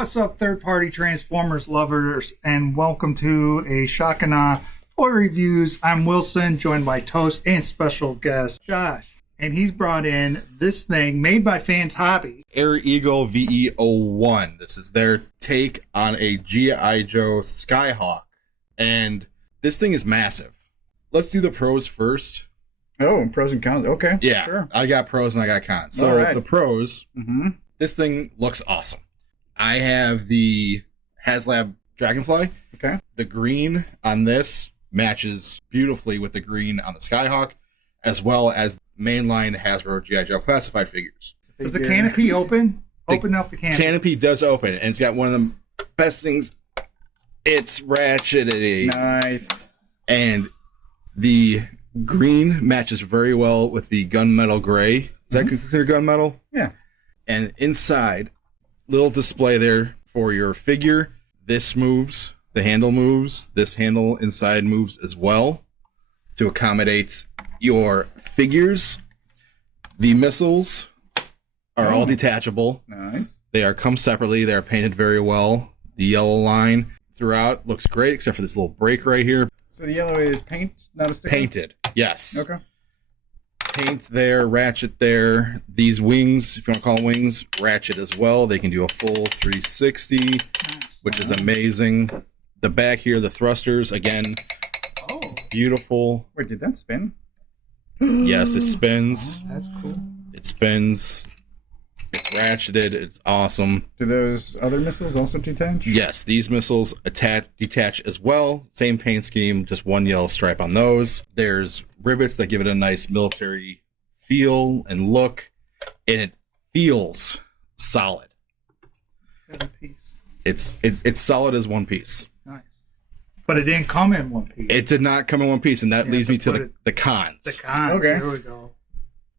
What's up, third-party Transformers lovers, and welcome to a Shakana Toy Reviews. I'm Wilson, joined by Toast and special guest Josh, and he's brought in this thing made by Fans Hobby. Air Eagle VE-01. This is their take on a G.I. Joe Skyhawk, and this thing is massive. Let's do the pros first. Oh, pros and cons. Okay. Yeah, sure. I got pros and I got cons. So right. The pros, This thing looks awesome. I have the HasLab Dragonfly. Okay. The green on this matches beautifully with the green on the Skyhawk, as well as mainline Hasbro G.I. Joe classified figures. Does the canopy open? Open up the canopy. Canopy does open, and it's got one of the best things. It's ratchetity. Nice. And the green matches very well with the gunmetal gray. Is that considered gunmetal? Yeah. And inside, little display there for your figure. This moves. The handle moves. This handle inside moves as well to accommodate your figures. The missiles are all detachable. Nice. They are come separately. They are painted very well. The yellow line throughout looks great, except for this little break right here. So the yellow is paint, not a sticker? Painted, yes. Okay. Paint there, ratchet there. These wings, if you want to call them wings, ratchet as well. They can do a full 360, which is amazing. The back here, the thrusters, again, beautiful. Wait, did that spin? Yes, it spins. That's cool. It spins. It's ratcheted. It's awesome. Do those other missiles also detach? Yes, these missiles detach as well. Same paint scheme, just one yellow stripe on those. There's rivets that give it a nice military feel and look, and it feels solid. It's solid as one piece. Nice. But it didn't come in one piece. It did not come in one piece, and that leads me to the cons. The cons. Okay. Here we go.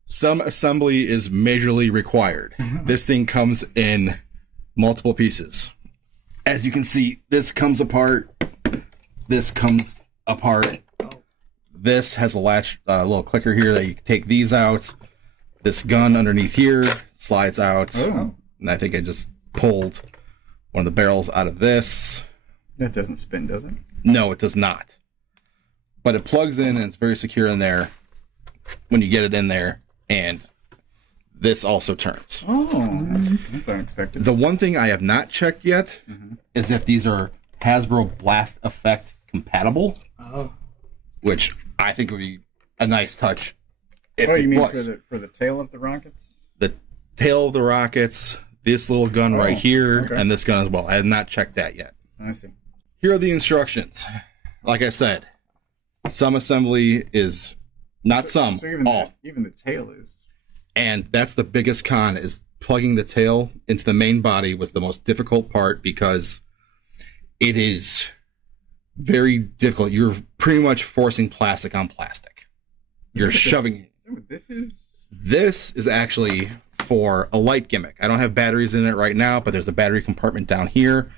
Some assembly is majorly required. This thing comes in multiple pieces. As you can see, this comes apart. This comes apart. This has a latch, little clicker here that you can take these out. This gun underneath here slides out. Oh. And I think I just pulled one of the barrels out of this. That doesn't spin, does it? No, it does not. But it plugs in and it's very secure in there when you get it in there. And this also turns. Oh, that's unexpected. The one thing I have not checked yet is if these are Hasbro Blast Effect compatible. Oh. Which I think would be a nice touch if you mean was. for the tail of the rockets? The tail of the rockets, this little gun right here, and this gun as well. I have not checked that yet. I see. Here are the instructions. Like I said, some assembly is not So even all. Even the tail is. And that's the biggest con, is plugging the tail into the main body was the most difficult part because it is very difficult. You're pretty much forcing plastic on plastic. You're shoving. Is that what this is? This is actually for a light gimmick. I don't have batteries in it right now, but there's a battery compartment down here.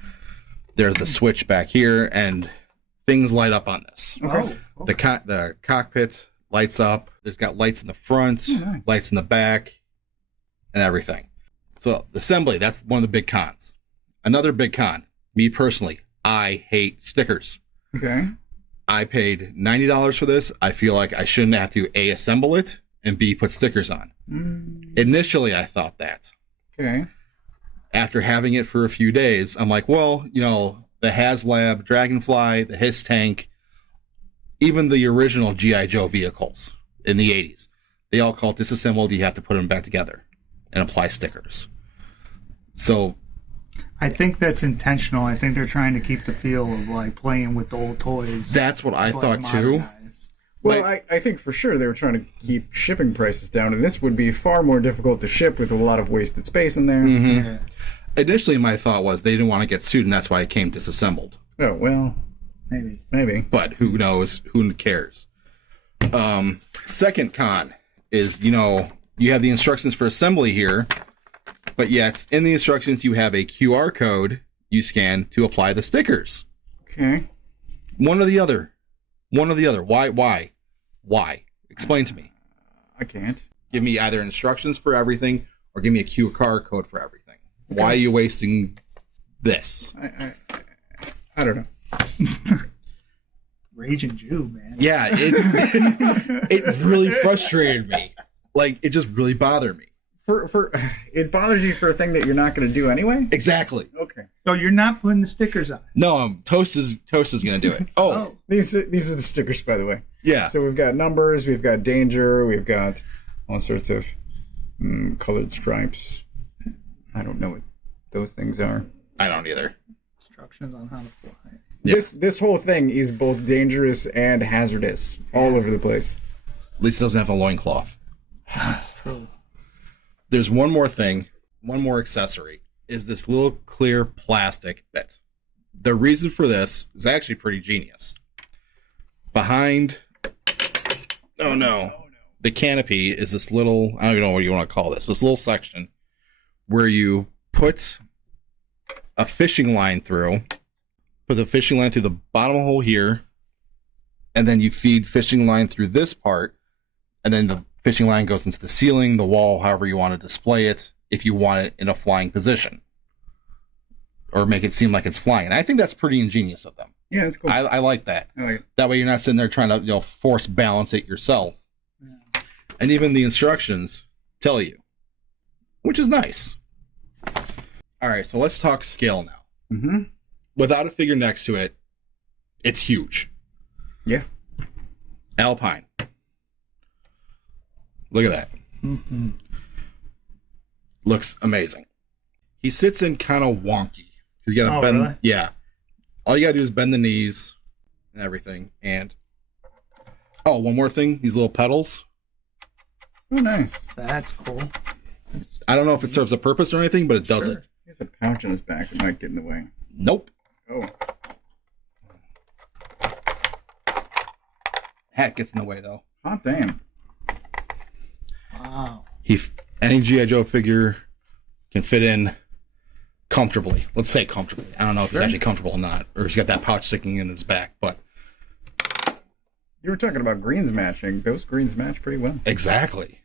There's the switch back here, and things light up on this. Okay. The cockpit lights up. There's got lights in the front, nice. Lights in the back, and everything. So the assembly, that's one of the big cons. Another big con, me personally, I hate stickers. Okay. I paid $90 for this. I feel like I shouldn't have to A, assemble it, and B, put stickers on. Initially, I thought that. Okay. After having it for a few days, I'm like, well, you know, the HasLab Dragonfly, the Hiss Tank, even the original G.I. Joe vehicles in the 80s, they all call it disassembled. You have to put them back together and apply stickers. So I think that's intentional. I think they're trying to keep the feel of like playing with the old toys. That's what I thought too. Well, I think for sure they were trying to keep shipping prices down, and this would be far more difficult to ship with a lot of wasted space in there. Yeah. Initially, my thought was they didn't want to get sued, and that's why it came disassembled. Oh, well, maybe. But who knows? Who cares? Second con is, you know, you have the instructions for assembly here, but yet in the instructions you have a QR code you scan to apply the stickers. Okay. One or the other. Why? Explain to me. I can't. Give me either instructions for everything or give me a QR code for everything. Okay. Why are you wasting this. I don't know. Raging Jew, man. Yeah, it really frustrated me. Like, it just really bothered me. For it bothers you for a thing that you're not going to do anyway? Exactly. Okay. So you're not putting the stickers on. No, Toast is gonna do it. Oh, These are the stickers, by the way. yeah. So we've got numbers, we've got danger, we've got all sorts of colored stripes. I don't know what those things are. I don't either. Instructions on how to fly. Yeah. This whole thing is both dangerous and hazardous all over the place. At least it doesn't have a loincloth. That's true. There's one more thing, one more accessory, is this little clear plastic bit. The reason for this is actually pretty genius. Behind, oh no, the canopy is this little, I don't even know what you want to call this, but this little section where you put a fishing line through, put the fishing line through the bottom hole here, and then you feed fishing line through this part, and then the fishing line goes into the ceiling, the wall, however you want to display it, if you want it in a flying position. Or make it seem like it's flying. And I think that's pretty ingenious of them. Yeah, that's cool. I like that. I like it. That way you're not sitting there trying to force balance it yourself. Yeah. And even the instructions tell you, which is nice. All right, so let's talk scale now. Mm-hmm. Without a figure next to it, it's huge. Yeah. Alpine. Look at that. Mm-hmm. Looks amazing. He sits in kind of wonky. You gotta bend. Really? Yeah. All you gotta do is bend the knees and everything. And one more thing. These little pedals. Oh, nice. That's cool. I don't know if it serves a purpose or anything, but it does Sure. it. He has a pouch on his back that might get in the way. Nope. Oh. Hat gets in the way though. Hot damn. Wow. Any G.I. Joe figure can fit in comfortably. Let's say comfortably. I don't know if he's actually comfortable or not, or he's got that pouch sticking in his back, but You were talking about greens matching. Those greens match pretty well. exactly.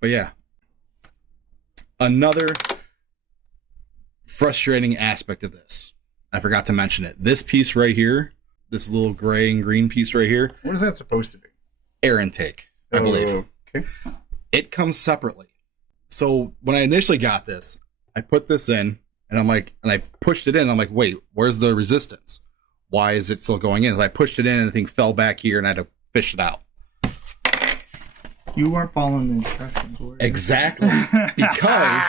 But yeah, another frustrating aspect of this, I forgot to mention it. This piece right here, this little gray and green piece right here, What is that supposed to be? air intake, I believe. Okay. It comes separately. So when I initially got this, I put this in and I pushed it in. I'm like, wait, where's the resistance? Why is it still going in? So I pushed it in and the thing fell back here and I had to fish it out. You weren't following the instructions, were you? Exactly. Because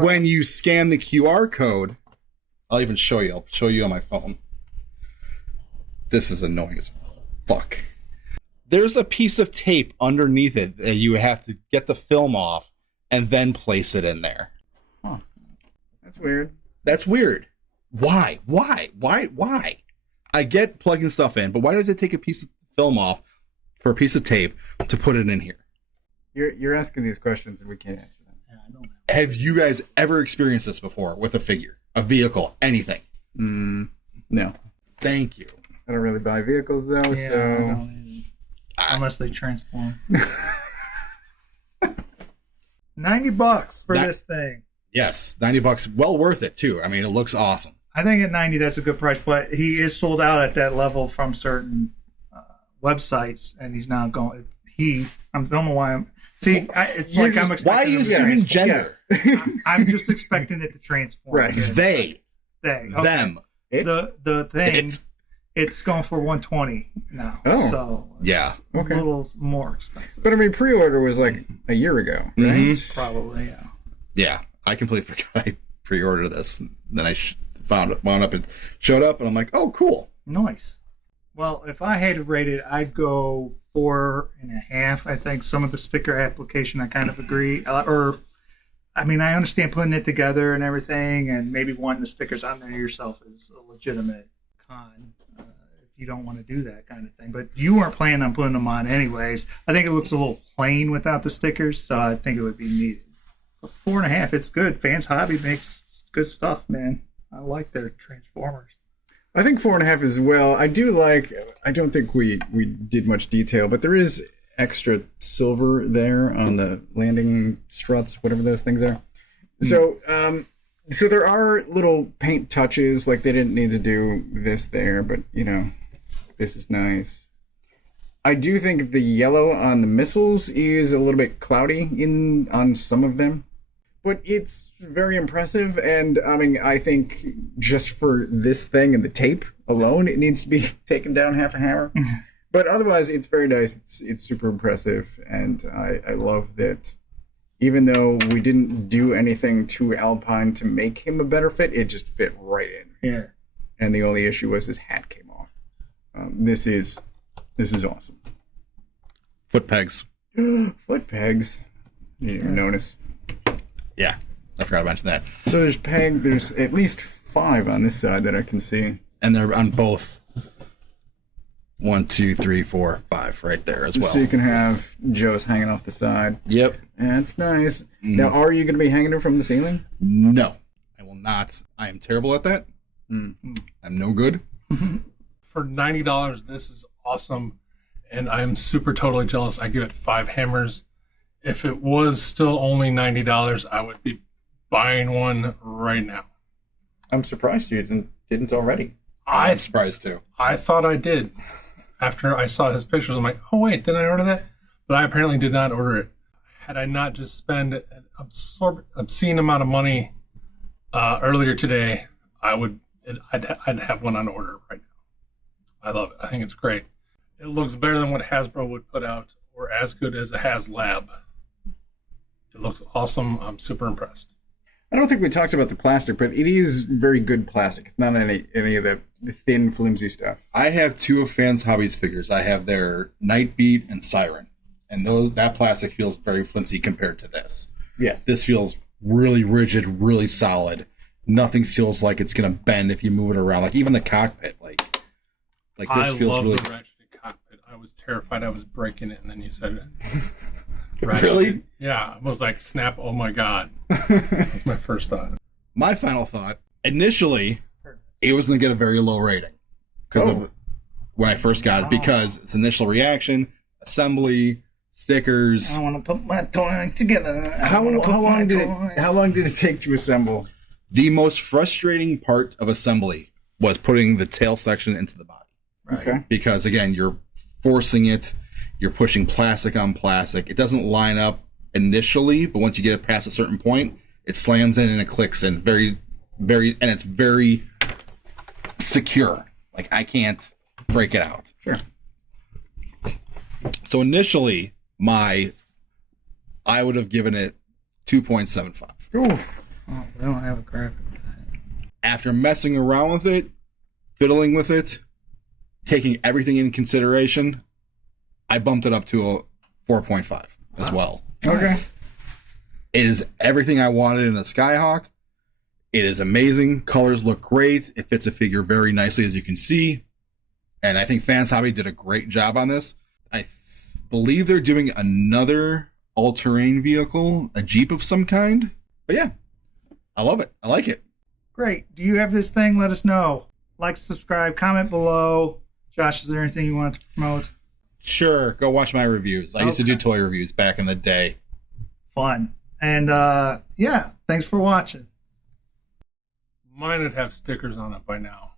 when you scan the QR code, I'll even show you. I'll show you on my phone. This is annoying as fuck. There's a piece of tape underneath it that you have to get the film off and then place it in there. Huh. That's weird. That's weird. Why? I get plugging stuff in, but why does it take a piece of film off for a piece of tape to put it in here? You're asking these questions and we can't answer them. Yeah, I don't know. Have you guys ever experienced this before with a figure, a vehicle, anything? No. Thank you. I don't really buy vehicles though, Yeah, I so don't either. Unless they transform. $90 for this thing. Yes, $90, well worth it too. I mean, it looks awesome. I think at 90 that's a good price, but he is sold out at that level from certain websites, and he's not going. I don't know why I'm. See, it's like I'm expecting. Why are you assuming gender? I'm just expecting it to transform. Right. They, Okay. them. The thing. It's going for 120 now. Oh. So Yeah. a Okay. little more expensive. But I mean, pre-order was like a year ago, right? Mhm. Probably, yeah. Yeah, I completely forgot I pre-ordered this. Then I wound up and showed up, and I'm like, oh, cool. Nice. Well, if I had to rate it, I'd go 4.5. I think some of the sticker application, I kind of agree. I mean, I understand putting it together and everything, and maybe wanting the stickers on there yourself is a legitimate con. If you don't want to do that kind of thing, but you weren't planning on putting them on anyways. I think it looks a little plain without the stickers, so I think it would be needed. But 4.5, it's good. Fans Hobby makes good stuff, man. I like their Transformers. I think 4.5 as well. I do like. I don't think we did much detail, but there is extra silver there on the landing struts, whatever those things are. So So there are little paint touches, like they didn't need to do this there, but you know, this is nice. I do think the yellow on the missiles is a little bit cloudy on some of them, but it's very impressive. And I mean, I think just for this thing and the tape alone, it needs to be taken down half a hammer. But otherwise, it's very nice. It's super impressive, and I love that. Even though we didn't do anything to Alpine to make him a better fit, it just fit right in. Yeah. And the only issue was his hat came off. This is awesome. Foot pegs. Foot pegs. You didn't even notice. Yeah, I forgot to mention that. So there's at least 5 on this side that I can see. And they're on both 1, 2, 3, 4, 5 right there as well. So you can have Joe's hanging off the side. Yep. That's nice. Now, are you going to be hanging them from the ceiling? No, I will not. I am terrible at that. I'm no good. For $90, this is awesome, and I'm super totally jealous. I give it 5 hammers. If it was still only $90, I would be buying one right now. I'm surprised you didn't already. I'm surprised too. I thought I did. After I saw his pictures, I'm like, oh wait, did I order that? But I apparently did not order it. Had I not just spent an obscene amount of money earlier today, I'd have one on order right now. I love it. I think it's great. It looks better than what Hasbro would put out, or as good as a HasLab. It looks awesome. I'm super impressed. I don't think we talked about the plastic, but it is very good plastic. It's not any of the thin, flimsy stuff. I have 2 of Fans Hobbies figures. I have their Nightbeat and Siren. And that plastic feels very flimsy compared to this. Yes. This feels really rigid, really solid. Nothing feels like it's going to bend if you move it around. Like even the cockpit, like this feels really. I love the ratcheted cockpit. I was terrified I was breaking it, and then you said it. Really? Yeah, I was like, snap! Oh my god, that's my first thought. My final thought. Initially, it was going to get a very low rating because of when I first got it, because its initial reaction, assembly, stickers. I want to put my toys together. How long did it take to assemble? The most frustrating part of assembly was putting the tail section into the body. Right. Okay. Because again, you're forcing it, you're pushing plastic on plastic. It doesn't line up initially, but once you get it past a certain point, it slams in and it clicks in very, and it's very secure. Like I can't break it out. Sure. So initially, I would have given it 2.75. Oof. Oh, we don't have a graphic for that. After messing around with it, fiddling with it, taking everything in consideration, I bumped it up to a 4.5 as well. Okay. It is everything I wanted in a Skyhawk. It is amazing. Colors look great. It fits a figure very nicely, as you can see. And I think Fans Hobby did a great job on this. I believe they're doing another all-terrain vehicle, a Jeep of some kind. But yeah, I love it. I like it. Great. Do you have this thing? Let us know. Like, subscribe, comment below. Josh, is there anything you want to promote? Sure. Go watch my reviews. I used to do toy reviews back in the day. Fun. And yeah, thanks for watching. Mine would have stickers on it by now.